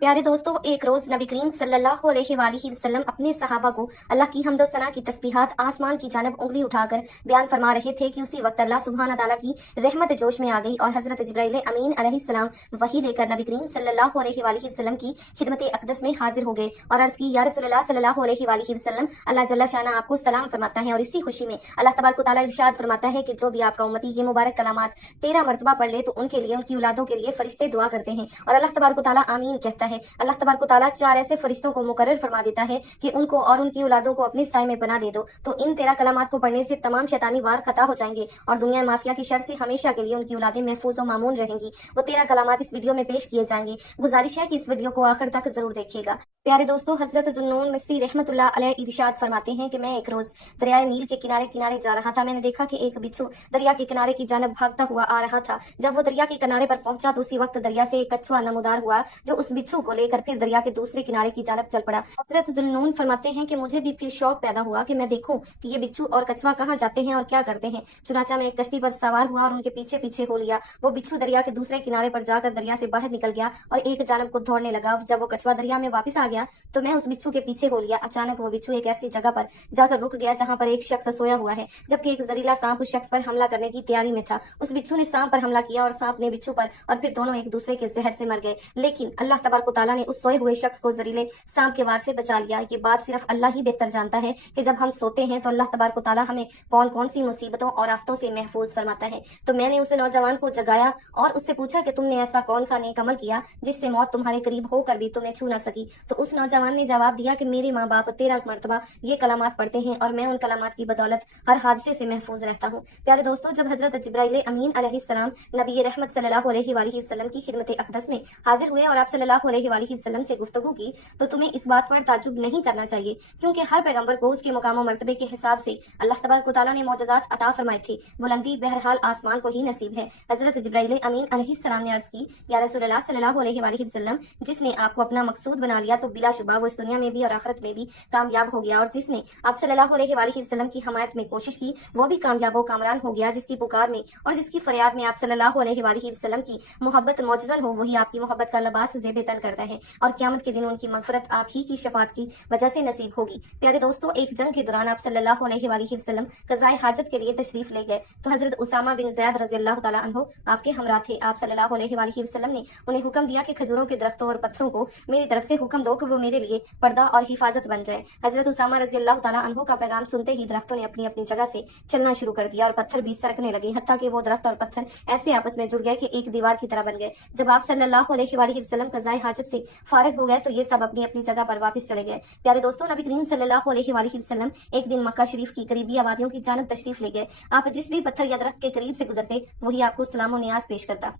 प्यारे दोस्तों, एक रोज नबी करीम सल्लल्लाहु अलैहि वसल्लम अपने सहाबा को अल्लाह की हम्द सना की तस्बीहात आसमान की जानब उंगली उठाकर बयान फरमा रहे थे कि उसी वक्त अल्लाह सुब्हान ताला की रहमत जोश में आ गई और हजरत जिब्राइल अमीन अलैहिस्सलाम वही लेकर नबी करीम सल्लल्लाहु अलैहि वसल्लम की खिदमत अक़दस में हाजिर हो गए और अर्ज की, या रसूलल्लाह सल्लल्लाहु अलैहि वसल्लम, अल्लाह जल्ला शाना आपको सलाम फरमाता है। और इसी खुशी में अल्लाह तबारक व तआला इरशाद फरमाता है कि जो भी आपका उम्मती ये मुबारक कलामात 13 मरतबा पढ़ ले तो उनके लिए, उनकी औलादों के लिए फरिश्ते दुआ करते हैं और अल्लाह तबारक व तआला आमीन कहता है। अल्लाह तबारक व तआला 4 ऐसे फरिश्तों को मुकर्रर फरमा देता है कि उनको और उनकी औलादों को अपने साए में बना दे दो, तो इन 13 कलामात को पढ़ने से तमाम शैतानी वार खता हो जाएंगे और दुनिया माफिया की शर से हमेशा के लिए उनकी औलादें महफूज और मामून रहेंगी। वो 13 कलामात इस वीडियो में पेश किए जाएंगे। गुजारिश है कि इस वीडियो को आखिर तक जरूर देखिएगा। प्यारे दोस्तों, हजरत जुन्नून मिस्ती रहमतुल्लाह अलैह इरशाद फरमाते हैं कि मैं एक रोज दरियाए नील के किनारे किनारे जा रहा था। मैंने देखा कि एक बिच्छू दरिया के किनारे की जानब भागता हुआ आ रहा था। जब वो दरिया के किनारे पर पहुंचा तो उसी वक्त दरिया से एक कछुआ नमूदार हुआ जो उस बिच्छू को लेकर फिर दरिया के दूसरे किनारे की जानब चल पड़ा। हजरत जुन्नून फरमाते हैं कि मुझे भी फिर शौक पैदा हुआ कि मैं देखूं कि ये बिच्छू और कछुआ कहाँ जाते हैं और क्या करते हैं। चुनाचा मैं एक कश्ती पर सवार हुआ और उनके पीछे पीछे हो लिया। वो बिच्छू दरिया के दूसरे किनारे पर जाकर दरिया से बाहर निकल गया और एक जानब को दौड़ने लगा। जब वो कछुआ दरिया में वापस आ गया तो मैं उस बिच्छू के पीछे हो लिया। अचानक वो बिच्छू एक ऐसी जगह पर जाकर रुक गया जहाँ पर एक शख्स सोया हुआ है, जबकि एक जहरीला सांप उस शख्स पर हमला करने की तैयारी में था। उस बिच्छू ने सांप पर हमला किया और सांप ने बिच्छू पर, और फिर दोनों एक दूसरे के जहर से मर गए। लेकिन अल्लाह तबारक व तआला ने उस सोए हुए शख्स को जहरीले सांप के वार से बचा लिया। ये बात सिर्फ अल्लाह ही बेहतर जानता है कि जब हम सोते हैं तो अल्लाह तबारक व तआला हमें कौन कौन सी मुसीबतों और आफतों से महफूज फरमाता है। तो मैंने उस नौजवान को जगाया और उससे पूछा कि तुमने ऐसा कौन सा नेक अमल किया जिससे मौत तुम्हारे करीब होकर भी तुम्हें छू न सकी। तो उस नौजवान ने जवाब दिया कि मेरे माँ बाप 13 मरतबा ये कलामात पढ़ते हैं और मैं उन कलामात की बदौलत हर हादसे से महफूज रहता हूँ। प्यारे दोस्तों, जब हजरत जिब्राइल अमीन अलैहिस्सलाम नबी रहमत सल्लल्लाहु अलैहि वसल्लम की खिदमत अक़दस में हाजिर हुए और आप सल्लल्लाहु अलैहि वसल्लम से गुफ्तगू की तो तुम्हें इस बात पर ताज्जुब नहीं करना चाहिए, क्योंकि हर पैगंबर को उसके मुकाम और मर्तबे के हिसाब से अल्लाह तबारक व तआला ने मौजज़ात अता फरमाए थे। बुलंदी बहरहाल आसमान को ही नसीब है। हजरत जिब्राइल अमीन अलैहिस्सलाम ने अर्ज की, या रसूलल्लाह सल्लल्लाहु अलैहि वसल्लम, जिसने आपको अपना मकसूद बना लिया तो बिलाशुबा वो इस दुनिया में भी और आखिरत में भी कामयाब हो गया, और जिसने आप सल्लल्लाहु अलैहि वसल्लम की हमायत में कोशिश की वो भी कामयाब व कामरान हो गया। जिसकी पुकार में और जिसकी फरियाद में आप सल्लल्लाहु अलैहि वसल्लम की मोहब्बत मौजज़न हो, वही आपकी मोहब्बत का लिबास ज़ेब तन करता है और क़यामत के दिन उनकी मग़फ़िरत आप ही की शफ़ाअत की वजह से नसीब होगी। प्यारे दोस्तों, एक जंग के दौरान आप सल्लल्लाहु अलैहि वसल्लम क़ज़ाए हाजत के लिए तशरीफ ले गए तो हजरत उसामा बिन ज़ैद रज़ियल्लाहु तआला अन्हु आपके हमरा थे। आप सल्लल्लाहु अलैहि वसल्लम ने उन्हें हुक्म दिया कि खजूरों के दरख्तों और पत्थरों को मेरी तरफ से हुक्म दो कि वो मेरे लिए पर्दा और हिफाजत बन जाए। हजरत उसामा रज़ियल्लाहु तआला अन्हु का पैगाम सुनते ही दरख्तों ने अपनी अपनी जगह से चलना शुरू कर दिया और पत्थर भी सरकने लगे, हत्ता कि वो दरख्त और पत्थर ऐसे आपस में जुड़ गए कि एक दीवार की तरह बन गए। जब आप सल्लल्लाहु अलैहि वसल्लम क़ज़ाए हाजत से फारिग हो गए तो ये सब अपनी अपनी जगह पर वापस चले गए। प्यारे दोस्तों, नबी करीम सल्लल्लाहु अलैहि वसल्लम एक दिन मक्का शरीफ की करीबी आबादियों की जानब तशरीफ ले गए। आप जिस भी पत्थर या दरख्त के करीब से गुजरते वही आपको सलाम और नियाज पेश करता।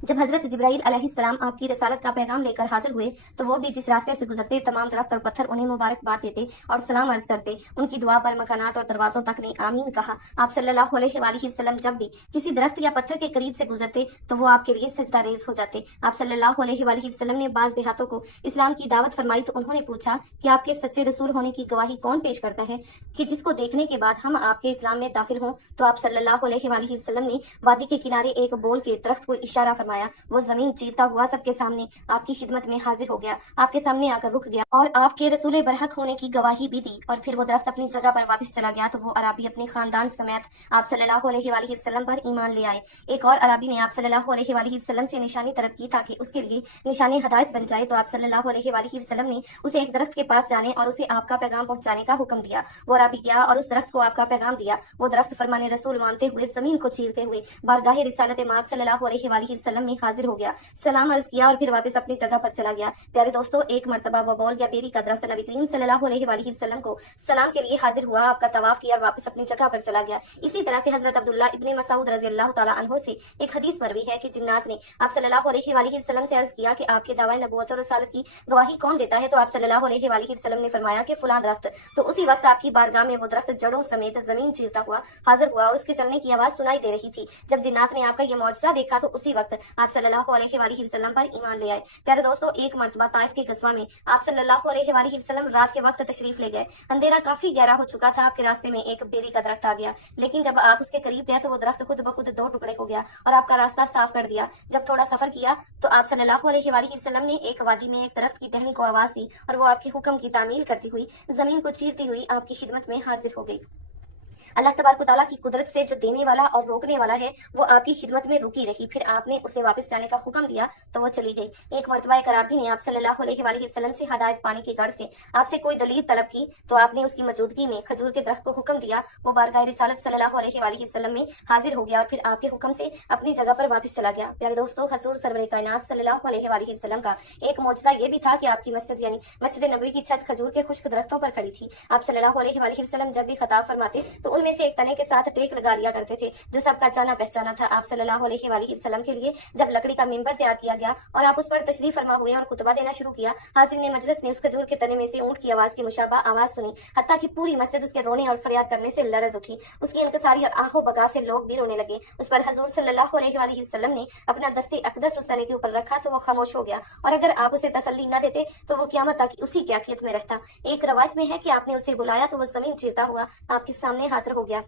जब हजरत जिब्राइल अलैहिस्सलाम आपकी रसालत का पैगाम लेकर हाजिर हुए तो वो भी जिस रास्ते से गुजरते तमाम दरख्त और पत्थर उन्हें मुबारकबाद देते और सलाम अर्ज करते। उनकी दुआ पर मकानात और दरवाजों तक ने आमीन कहा। आप सल्लल्लाहु अलैहि वसल्लम जब भी किसी दरख्त या पत्थर के करीब से गुजरते तो वो आपके लिए सजदा रेज हो जाते। आप सल्लल्लाहु अलैहि वसल्लम ने बाज देहातों को इस्लाम की दावत फरमाई तो उन्होंने पूछा कि आपके सच्चे रसूल होने की गवाही कौन पेश करता है कि जिसको देखने के बाद हम आपके इस्लाम में दाखिल हों। तो आप सल्लल्लाहु अलैहि वसल्लम ने वादी के किनारे एक बोल के दरख्त को इशारा फरमाया। वो जमीन चीरता हुआ सबके सामने आपकी खिदमत में हाजिर हो गया, आपके सामने आकर रुक गया और आपके रसूल बरहक होने की गवाही भी दी। और फिर वो दरख्त अपनी जगह पर वापस चला गया तो वो अराबी अपने खानदान समेत आप सल्लल्लाहु अलैहि वसल्लम पर ईमान ले आए। एक और अराबी ने आप सल्लल्लाहु अलैहि वसल्लम से निशानी तलब की ताकि उसके लिए निशानी हदायत बन जाए। तो आप सल्लल्लाहु अलैहि वसल्लम ने उसे एक दरख्त के पास जाने और उसे आपका पैगाम पहुंचाने का हुक्म दिया। वो अराबी गया और उस दरख्त को आपका पैगाम दिया। वो दरख्त फरमाने रसूल मानते हुए जमीन को चीरते हुए बारगाह रिसालत माब सल्लल्लाहु अलैहि वसल्लम में हाजिर हो गया, सलाम अर्ज किया और फिर वापस अपनी जगह पर चला गया। प्यारे दोस्तों, एक मरतबा बबौल या बेरी का दरख्त नबी करीम सल्लल्लाहु अलैहि वसल्लम को सलाम के लिए हाजिर हुआ, आपका तवाफ किया और वापस अपनी जगह पर चला गया। इसी तरह से हजरत अब्दुल्ला इब्ने मसऊद रज़ियल्लाहु तआला अन्हु से एक हदीस मरवी है कि जिन्नात ने आप सल्लल्लाहु अलैहि वसल्लम से अर्ज किया कि आपके दावा नबूवत और रसालत की गवाही कौन देता है। तो आप सल्लल्लाहु अलैहि वसल्लम ने फरमाया कि फलां दरख्त। तो उसी वक्त आपकी बारगाह में वो दरख्त जड़ों समेत जमीन चीरता हुआ हाजिर हुआ और उसके चलने की आवाज सुनाई दे रही थी। जब जिन्नात ने आपका ये मौजज़ा देखा तो उसी वक्त आप सल्लल्लाहु अलैहि वसल्लम पर ईमान ले आए। प्यारे दोस्तों, एक मर्तबा ताइफ के कस्बा में आप सल्लल्लाहु अलैहि वसल्लम रात के वक्त तशरीफ ले गए। अंधेरा काफी गहरा हो चुका था। आपके रास्ते में एक बेरी का दरख्त आ गया, लेकिन जब आप उसके करीब गए तो वो दरख्त खुद ब खुद दो टुकड़े हो गया और आपका रास्ता साफ कर दिया। जब थोड़ा सफर किया तो आप सल्लल्लाहु अलैहि वसल्लम ने एक वादी में एक दरख्त की टहनी को आवाज दी और वो आपके हुक्म की तामील करती हुई जमीन को चीरती हुई आपकी खिदमत में हाजिर हो गई। अल्लाह तबारक तआला की कुदरत से जो देने वाला और रोकने वाला है वो आपकी खिदमत में रुकी रही। फिर आपने उसे वापस जाने का हुक्म दिया तो वो चली गई। एक मरतबा एक अराबी ने आप सल्लल्लाहु अलैहि वसल्लम से हदायत पाने की गर्ज से आपसे कोई दलील तलब की तो आपने उसकी मौजूदगी में खजूर के दरख्त को हुक्म दिया। वो बारगाह रिसालत सल्लल्लाहु अलैहि वसल्लम में हाजिर हो गया और फिर आपके हुक्म से अपनी जगह पर वापस चला गया। प्यारे दोस्तों, हजूर सरवर कायनात सल्लल्लाहु अलैहि वसल्लम का एक मौजज़ा ये भी था कि आपकी मस्जिद यानी मस्जिद नबवी की छत खजूर के खुश्क दरख्तों पर खड़ी थी। आप सल्लल्लाहु अलैहि वसल्लम जब भी खताब फरमाते तो उनमें से एक तने के साथ टेक लगा लिया करते थे जो सबका जाना पहचाना था। आप सल्लल्लाहु अलैहि वसल्लम के लिए जब लकड़ी का मिंबर तैयार किया गया और आप उस पर तशरीफ फरमा हुए और खुतबा देना शुरू किया, हाजिर ने मजलिस ने उस खजूर के तने में से ऊंट की आवाज की मुशाबा आवाज सुनी, हत्ता कि पूरी मस्जिद उसके रोने और फरियाद करने से लरज उठी। उसकी इनकसारी और आहो बगा से लोग भी रोने लगे। उस पर हजूर सल्लल्लाहु अलैहि वसल्लम ने अपना दस्ते अकदस उस तने के ऊपर रखा तो वो खामोश हो गया और अगर आप उसे तसल्ली न देते तो वो क़यामत तक उसी कैफियत में रहता। एक रवायत में है कि आपने उसे बुलाया तो वो जमीन चीरता हुआ आपके सामने हाजिर हो गया।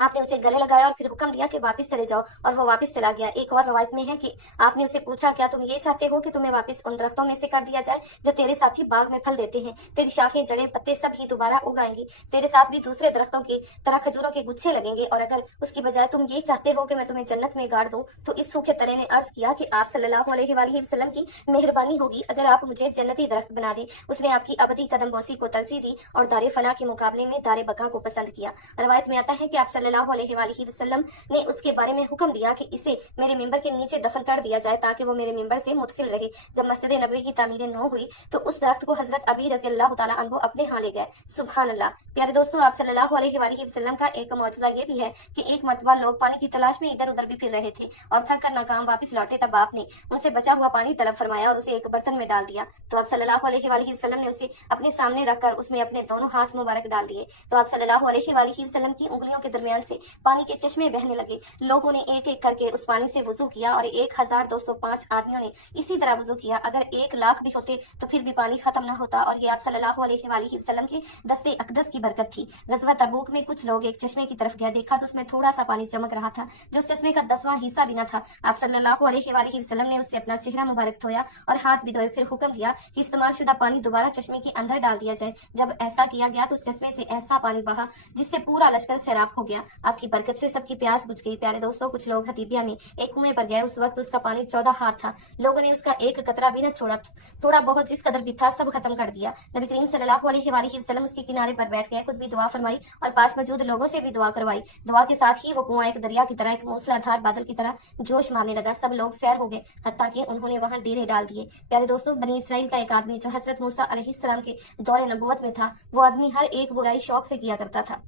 आपने उसे गले लगाया और फिर हुक्म दिया कि वापस चले जाओ और वो वापस चला गया। एक और रवायत में है कि आपने उसे पूछा, क्या तुम ये चाहते हो कि तुम्हें वापस उन दरख्तों में से कर दिया जाए जो तेरे साथी बाग में फल देते हैं? तेरी शाखें, जड़ें, पत्ते सब ही दोबारा उगाएंगी। तेरे साथ भी दूसरे दरख्तों की तरह खजूरों के गुच्छे लगेंगे और अगर उसकी बजाय तुम ये चाहते हो कि मैं तुम्हें जन्नत में गाड़ दूं तो इस सूखे तने ने अर्ज किया कि आप सल्लल्लाहु अलैहि वसल्लम की मेहरबानी होगी अगर आप मुझे जन्नती दरख्त बना दें। उसने आपकी अबदी कदम बोसी को तरजीह दी और दारे फना के मुकाबले में दारे बका को पसंद किया। रवायत में आता है कि आप सल्लल्लाहु अलैहि वसल्लम ने उसके बारे में हुक्म दिया कि इसे मेरे मिंबर के नीचे दफन कर दिया जाए ताकि वो मेरे मिंबर से मुत्सिल रहे। जब मस्जिद नबवी की तामीर नौ हुई तो उस दरख्त को हजरत अबी रज़ी अल्लाह तआला अन्हु अपने यहाँ ले गए। सुभान अल्लाह। प्यारे दोस्तों, आप सल्लल्लाहु अलैहि वसल्लम का एक मौजज़ा ये भी है कि एक मरतबा लोग पानी की तलाश में इधर उधर भी फिर रहे थे और थक कर नाकाम वापस लौटे। तब आपने उनसे बचा हुआ पानी तलब फरमाया और उसे एक बर्तन में डाल दिया तो आप सल्लल्लाहु अलैहि वसल्लम ने उसे अपने सामने रखकर उसमें अपने दोनों हाथ मुबारक डाल दिए तो आप सल्लल्लाहु अलैहि वसल्लम की उंगलियों के दरमियान से पानी के चश्मे बहने लगे। लोगों ने एक एक करके उस पानी से वजू किया और 1205 आदमियों ने इसी तरह वजू किया। अगर 1,00,000 भी होते तो फिर भी पानी खत्म न होता और ये आप सल्लल्लाहु अलैहि वसल्लम के दस्ते अकदस की बरकत थी। गज़वा तबूक में कुछ लोग एक चश्मे की तरफ गए, देखा तो उसमें थोड़ा सा पानी चमक रहा था जो उस चश्मे का 10वां हिस्सा भी न था। आप सल्लल्लाहु अलैहि वसल्लम ने उससे अपना चेहरा मुबारक धोया और हाथ भी धोए, फिर हुक्म दिया कि इस्तेमाल शुदा पानी दोबारा चश्मे के अंदर डाल दिया जाए। जब ऐसा किया गया तो उस चश्मे से ऐसा पानी बहा जिससे पूरा लश्कर सैराब हो गया। आपकी बरकत से सबकी प्यास बुझ गई। प्यारे दोस्तों, कुछ लोग हदीबिया में एक कुएं पर गए। उस वक्त उसका पानी 14 हाथ था। लोगों ने उसका एक कतरा भी न छोड़ा, थोड़ा बहुत जिस कदर भी था सब खत्म कर दिया। नबी करीम सल्लल्लाहु अलैहि वसल्लम उसके किनारे पर बैठ गए, खुद भी दुआ फरमाई और पास मौजूद लोगों से भी दुआ करवाई। दुआ के साथ ही वो कुआं एक दरिया की तरह, एक मूसलाधार बादल की तरह जोश मारने लगा। सब लोग सैर हो गए, हत्ता कि उन्होंने वहां डेरे डाल दिए। प्यारे दोस्तों, बनी इसराइल का एक आदमी जो हजरत मूसा अलैहिस्सलाम के दौरे नबूवत में था, वो आदमी हर एक बुराई शौक से किया करता था।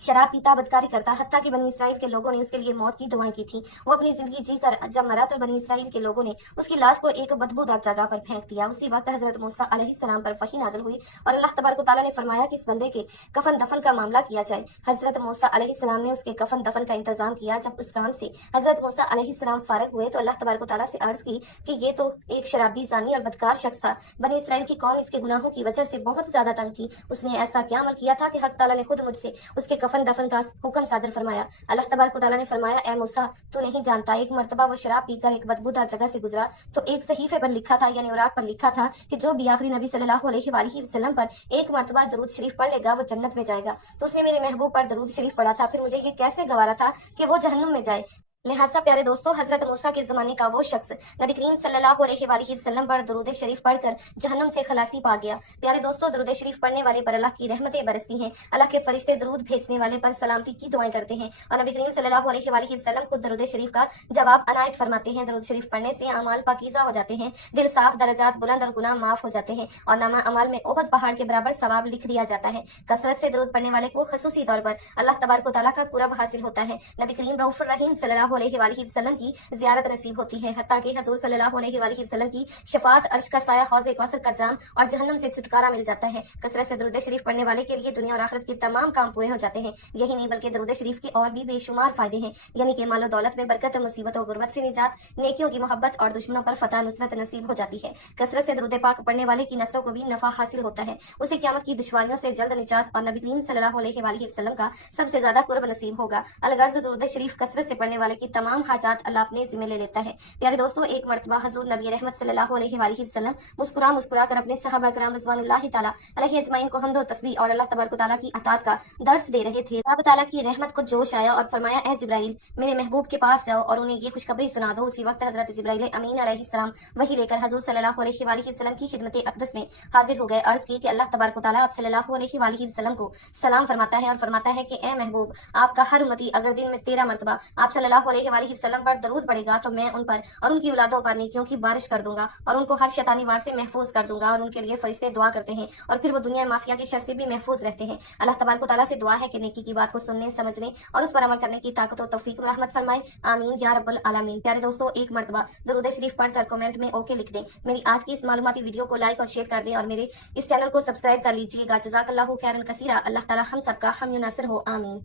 शराब पीता, बदकारी करता, हत्ता कि बनी इसराइल के लोगों ने उसके लिए मौत की दुआएं की थी। वो अपनी जिंदगी जीकर जब मरा तो बनी इसराइल के लोगों ने उसकी लाश को एक बदबूदार जगह पर फेंक दिया। उसी वक्त हजरत मूसा अलैहिस्सलाम पर वही नाज़िल हुई और अल्लाह तबारक व तआला ने फरमाया कि इस बंदे के कफन दफन का मामला किया जाए। हजरत मूसा अलैहिस्सलाम ने उसके कफन दफन का इंतजाम किया। जब उस काम से हजरत मूसा अलैहिस्सलाम फारिग हुए तो अल्लाह तबारक व तआला से अर्ज की कि ये तो एक शराबी, जानी और बदकार शख्स था। बनी इसराइल की कौम इसके गुनाहों की वजह से बहुत ज्यादा तंग थी। उसने ऐसा क्या अमल किया था कि हक तआला ने खुद मुझसे उसके कफन दफन का हुक्म सादर फरमाया। अल्लाह तबारक व तआला ने फरमाया, ए मूसा, तू नहीं जानता, एक मर्तबा वो शराब पीकर एक बदबूदार जगह से गुजरा तो एक सहीफे पर लिखा था, यानी औराक पर लिखा था कि जो भी आखिरी नबी सल्लल्लाहु अलैहि वसल्लम पर एक मर्तबा दरूद शरीफ पढ़ लेगा वो जन्नत में जाएगा। तो उसने मेरे महबूब पर दरूद शरीफ पढ़ा था, फिर मुझे ये कैसे गवारा था कि वो जहन्नुम में जाए। लिहाजा प्यारे दोस्तों, हजरत मूसा के जमाने का वो शख्स नबी करीम सल्लल्लाहु अलैहि वसल्लम पर दरूद शरीफ पढ़कर जहन्नुम से खलासी पा गया। प्यारे दोस्तों, दरूद शरीफ पढ़ने वाले पर अल्लाह की रहमतें बरसती हैं। अल्लाह के फरिश्ते दरूद भेजने वाले पर सलामती की दुआएं करते हैं और नबी करीम सल्लल्लाहु अलैहि वसल्लम को दरूद शरीफ का जवाब अनायत फरमाते हैं। दरूद शरीफ पढ़ने से अमाल पाकीज़ा हो जाते हैं, दिल साफ, दरजात बुलंद और गुनाह माफ हो जाते हैं और नामा अमाल में ओहद पहाड़ के बराबर सवाब लिख दिया जाता है। कसरत से दरूद पढ़ने वाले को खसूसी तौर पर अल्लाह तबारक व तआला का कुरब हासिल होता है। नबी करीम रऊफुर रहीम सल्लल्लाहु सल्लल्लाहु अलैहि वसल्लम की ज़ियारत नसीब होती है, हत्ता कि हज़ूर सल्लल्लाहु अलैहि वसल्लम की शफाअत, अर्श का साया, हौज़ कौसर का जाम और जहन्नम से छुटकारा मिल जाता है। कसरत से दुरूद शरीफ पढ़ने वाले के लिए दुनिया और आखिरत के तमाम काम पूरे हो जाते हैं। यही नहीं बल्कि दुरूद शरीफ के और भी बेशुमार फायदे हैं, यानी कि मालो दौलत में बरकत, मुसीबत और गुर्बत से निजात, नेकियों की मोहब्बत और दुश्मनों पर फतह नुसरत नसीब हो जाती है। कसरत से दुरूद पाक पढ़ने वाले की नस्लों को भी नफा हासिल होता है, उसे क़यामत की दुश्वारियों से जल्द निजात और नबी करीम सल्लल्लाहु अलैहि वसल्लम का सबसे ज्यादा कुर्ब नसीब होगा। अलगर्ज दुरूद शरीफ कसरत से पढ़ने वाले की तमाम हाजात अल्लाह अपने जिम्मे ले लेता है। प्यारे दोस्तों, एक मरतबा हजूर नबी रहमत सल्लल्लाहु अलैहि वसल्लम मुस्कुरा कर अपने सहाबा किराम रिज़वानुल्लाहि तआला अलैहि अजमाइन को हम्द व तस्बीह और अल्लाह तबारक व तआला की अताअत का दर्स दे रहे थे। रब तआला की रहमत को जोश आया और फरमाया, ए जिब्राइल, मेरे महबूब के पास जाओ और उन्हें ये खुशखबरी सुना दो। उसी वक्त हजरत जिब्राइल अमीन अलैहिस्सलाम वही लेकर हजूर सल्लल्लाहु अलैहि वसल्लम की खिदमत अक़दस में हाजिर हो गए। अर्ज की कि अल्लाह तबारक व तआला आप सल्लल्लाहु अलैहि वसल्लम को सलाम फरमाता है और फरमाता है कि ए महबूब, आपका हर उम्मती अगर दिन में 13 मरतबा आप सल्लल्लाहु अलैहि वसल्लम पर दरूद पड़ेगा तो मैं उन पर और उनकी औलादों पर नेकियों की बारिश कर दूंगा और उनको हर शैतानी वार से महफूज कर दूंगा। और उनके लिए फरिश्ते दुआ करते हैं और फिर वो दुनिया माफिया के शर से भी महफूज रहते हैं। अल्लाह तबारक व तआला से दुआ है कि नेकी की बात को सुनने, समझने और उस पर अमल करने की ताकत और तौफीक में रहमत फरमाए, आमीन या रब्बल आलमीन। प्यारे दोस्तों, एक मरतबा दरूद शरीफ पढ़कर कमेंट में ओके लिख दें। मेरी आज की इस मालूमाती वीडियो को लाइक और शेयर कर दें और मेरे इस चैनल को सब्सक्राइब कर लीजिएगा। जज़ाकल्लाहु खैरन कसीरा। अल्लाह ताला हम सबका हम नासिर हो, आमीन।